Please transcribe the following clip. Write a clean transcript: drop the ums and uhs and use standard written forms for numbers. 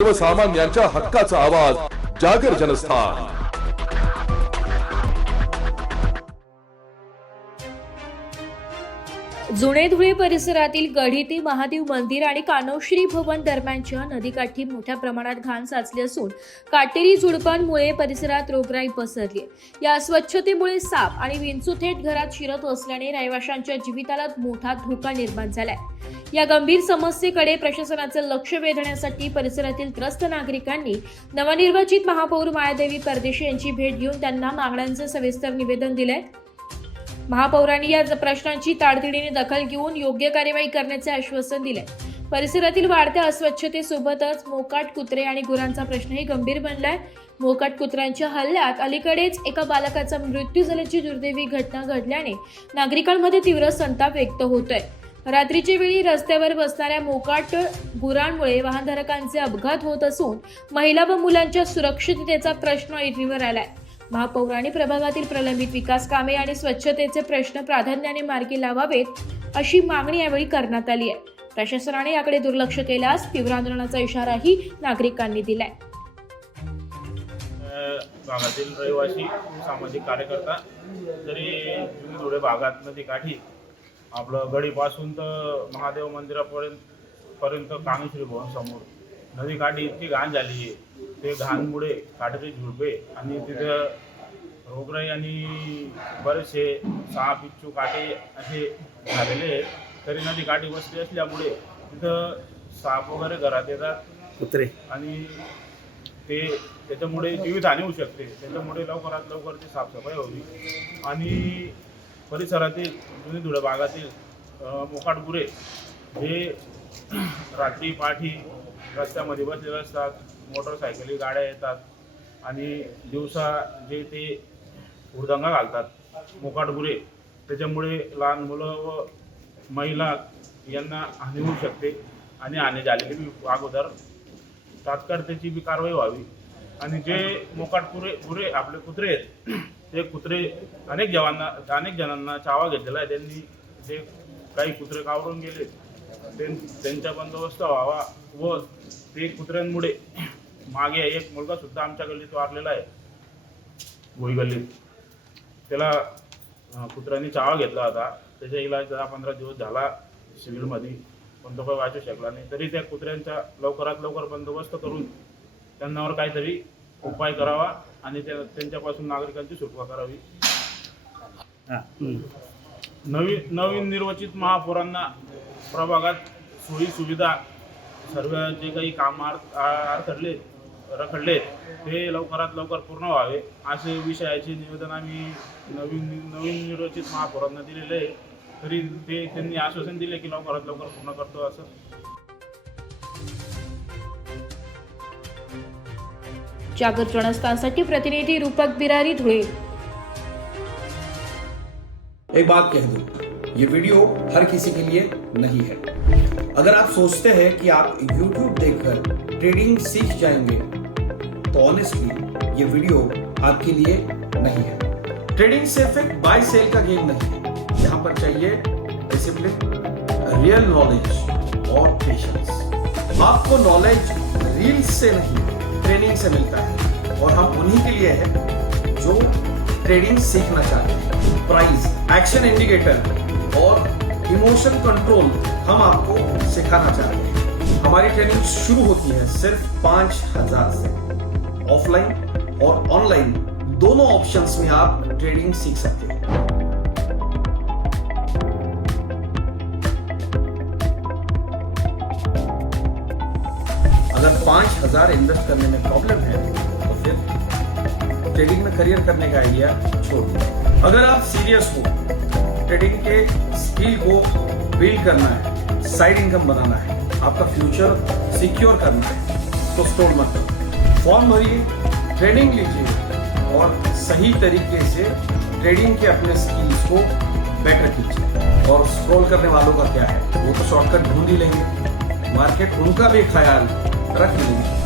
सर्वसामान्यांच्या हक्काचा आवाज जागर जनस्थान। जुने धुळे परिसरातील गढी ते महादेव मंदिर आणि कान्होश्री भवन दरम्यानच्या नदीकाठी मोठ्या प्रमाणात घाण साचली असून काटेरी झुडपांमुळे परिसरात रोगराई पसरली आहे। या अस्वच्छतेमुळे साप आणि विंचू थेट घरात शिरत असल्याने रहिवाशांच्या जीविताला मोठा धोका निर्माण झालाय। या गंभीर समस्येकडे प्रशासनाचं लक्ष वेधण्यासाठी परिसरातील त्रस्त नागरिकांनी नवनिर्वाचित महापौर मायादेवी परदेशी यांची भेट घेऊन त्यांना मागण्यांचं सविस्तर निवेदन दिलंय। महापौरांनी या प्रश्नांची तातडीने दखल घेऊन योग्य कार्यवाही करण्याचे आश्वासन दिले। परिसरातील वाढत्या अस्वच्छतेसोबतच मोकाट कुत्रे आणि गुरांचा प्रश्नही गंभीर बनलाय। मोकाट कुत्र्यांच्या हल्ल्यात अलीकडेच एका बालकाचा मृत्यू झाल्याची दुर्दैवी घटना घडल्याने नागरिकांमध्ये तीव्र संताप व्यक्त होतोय। रात्रीच्या वेळी रस्त्यावर बसणाऱ्या मोकाट गुरांमुळे वाहनधारकांचे अपघात होत असून महिला व मुलांच्या सुरक्षिततेचा प्रश्न ऐरणीवर आलाय। महापौरांनी प्रभागातील प्रलंबित विकास कामे आणि स्वच्छतेचे प्रश्न प्राधान्याने मार्गी लावावेत अशी मागणी यावेळी करण्यात आली आहे। प्रशासनाने याकडे दुर्लक्ष केल्यास तीव्र आंदोलनाचा इशाराही नागरिकांनी दिलाय। भागातील रहिवासी सामाजिक कार्यकर्ता जरी जुने धुळे भागात नदीकाठी आपलं गडीपासून तर महादेव मंदिरापर्यंत कान्होश्री भवन समोर नदीकाठी इतकी घाण झाली आहे। ते घाणमुळे काटेरी झुडपे आणि तिथं रोगराई आणि बरेचसे साप बिच्छू काटे असे झालेले आहेत। तरी नदीकाठी वस्ती असल्यामुळे तिथं साप वगैरे घरात येतात कुत्रे आणि त्याच्यामुळे जीवितहानी होऊ शकते। त्याच्यामुळे लवकरात लवकर ती साफसफाई हवी आणि परिसरातील जुने धुळे भागातील मोकाट गुरे जे रात्री पाठी रस्त्यामध्ये बसलेले असतात, मोटरसायकली गाड्या येतात आणि दिवसा जे ते उडदंगा घालतात मोकाट गुरे, त्याच्यामुळे लहान मुलं व महिला यांना हानी होऊ शकते आणि हानी झालेली अगोदर तात्काळ त्याची बी कारवाई व्हावी। आणि जे मोकाट गुरे आपले कुत्रे आहेत ते कुत्रे अनेक जणांना चावा घेतलेला आहे। त्यांनी जे काही कुत्रे कावरून गेले त्यांचा बंदोबस्त व्हावा व ते कुत्र्यांमुळे मागे एक मुलगा सुद्धा आमच्या गल्लीत वारलेला आहे भोई गल्लीत। त्याला कुत्र्यांनी चावा घेतला होता, त्याचा इलाज 10-15 दिवस झाला सिव्हिलमध्ये, पण तो काही वाचू शकला नाही। तरी त्या कुत्र्यांचा लवकरात लवकर बंदोबस्त करून त्यांच्यावर काहीतरी उपाय करावा आणि त्यांच्यापासून नागरिकांची सुटका करावी। नवीन निर्वाचित महापौरांना प्रभागात सोयी सुविधा सर्व जे काही काम रखडले ते लवकरात लवकर पूर्ण व्हावे असे विषयाचे निवेदन आम्ही नवीन निर्वाचित महापौरांना दिलेले आहे। तरी त्यांनी आश्वासन दिले की लवकरात लवकर पूर्ण करतो असं। जागर जनस्थानसाठी प्रतिनिधी रूपक बिरारी धुळे। एक बात कह दूं, ये वीडियो हर किसी के लिए नहीं है। अगर आप सोचते हैं कि आप YouTube देखकर ट्रेडिंग सीख जाएंगे तो ऑनेस्टली ये वीडियो आपके लिए नहीं है। ट्रेडिंग सिर्फ एक बाय सेल का गेम नहीं है। यहाँ पर चाहिए डिसिप्लिन, रियल नॉलेज और पेशेंस। आपको नॉलेज रील्स से नहीं ट्रेनिंग से मिलता है और हम उन्हीं के लिए हैं जो ट्रेडिंग सीखना चाहते हैं। प्राइस, एक्शन इंडिकेटर और इमोशन कंट्रोल हम आपको सिखाना चाहते हैं। हमारी ट्रेनिंग शुरू होती है सिर्फ 5,000 से। ऑफलाइन और ऑनलाइन दोनों ऑप्शंस में आप ट्रेडिंग सीख सकते हैं। अगर 5,000 इन्वेस्ट करने में प्रॉब्लम है तो फिर ट्रेडिंग में करियर करने का आइडिया छोड़ दीजिए। अगर आप सीरियस हो, ट्रेडिंग के स्किल को बिल्ड करना है, साइड इनकम बनाना है, आपका फ्यूचर सिक्योर करना है तो स्टॉल मत करो। फॉर्म भरिए, ट्रेनिंग लीजिए और सही तरीके से ट्रेडिंग के अपने स्किल्स को बेटर कीजिए। और स्क्रॉल करने वालों का क्या है, वो तो शॉर्टकट ढूंढ ही लेंगे, मार्केट उनका भी ख्याल रख लेंगे।